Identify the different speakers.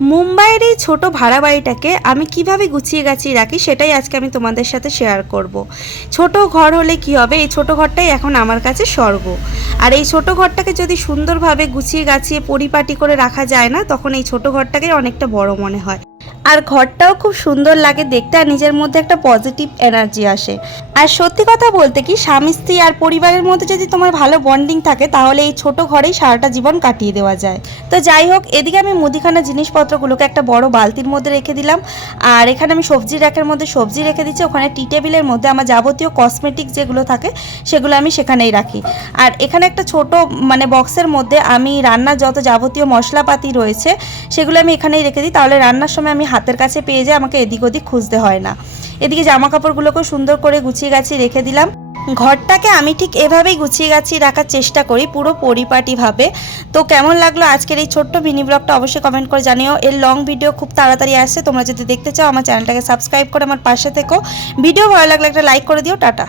Speaker 1: মুম্বাইয়ের এই ছোটো ভাড়া বাড়িটাকে আমি কীভাবে গুছিয়ে গাছিয়ে রাখি সেটাই আজকে আমি তোমাদের সাথে শেয়ার করব। ছোট ঘর হলে কি হবে? এই ছোট ঘরটাই এখন আমার কাছে স্বর্গ। আর এই ছোট ঘরটাকে যদি সুন্দরভাবে গুছিয়ে গাছিয়ে পরিপাটি করে রাখা যায় না, তখন এই ছোট ঘরটাকে অনেকটা বড় মনে হয়। আর ঘরটাও খুব সুন্দর লাগে, দেখতে আর নিজের মধ্যে একটা পজিটিভ এনার্জি আসে। আর সত্যি কথা বলতে কি, স্বামী, স্ত্রী আর পরিবারের মধ্যে যদি তোমার ভালো বন্ডিং থাকে, তাহলে এই ছোট ঘরেই সারাটা জীবন কাটিয়ে দেওয়া যায়। তো যাই হোক, এদিকে আমি মুদিখানা জিনিসপত্রগুলোকে একটা বড় বালতির মধ্যে রেখে দিলাম। আর এখানে আমি সবজি র্যাকের মধ্যে সবজি রেখে দিচ্ছি। ওখানে টি টেবিলের মধ্যে আমার যাবতীয় কসমেটিক যেগুলো থাকে, সেগুলো আমি সেখানেই রাখি। আর এখানে একটা ছোট মানে বক্সের মধ্যে আমি রান্নার যত যাবতীয় মশলাপাতি রয়েছে, সেগুলো আমি এখানেই রেখে দিই। তাহলে রান্নার সময় আমি হাতের কাছে পেয়ে যাই, আমাকে এদিক ওদিক খুঁজতে হয় না। এদিকে জামা কাপড়গুলোকেও সুন্দর করে গুছিয়ে গাছিয়ে রেখে দিলাম। ঘরটাকে আমি ঠিক এভাবেই গুছিয়ে গাছিয়ে রাখার চেষ্টা করি, পুরো পরিপাটিভাবে। তো কেমন লাগল আজকের এই ছোট্ট মিনি ব্লগটা অবশ্যই কমেন্ট করে জানিও। এর লং ভিডিও খুব তাড়াতাড়ি আসছে, তোমরা যদি দেখতে চাও আমার চ্যানেলটাকে সাবস্ক্রাইব করে আমার পাশে থেকো। ভিডিও ভালো লাগলে একটা লাইক করে দিও, টাটা।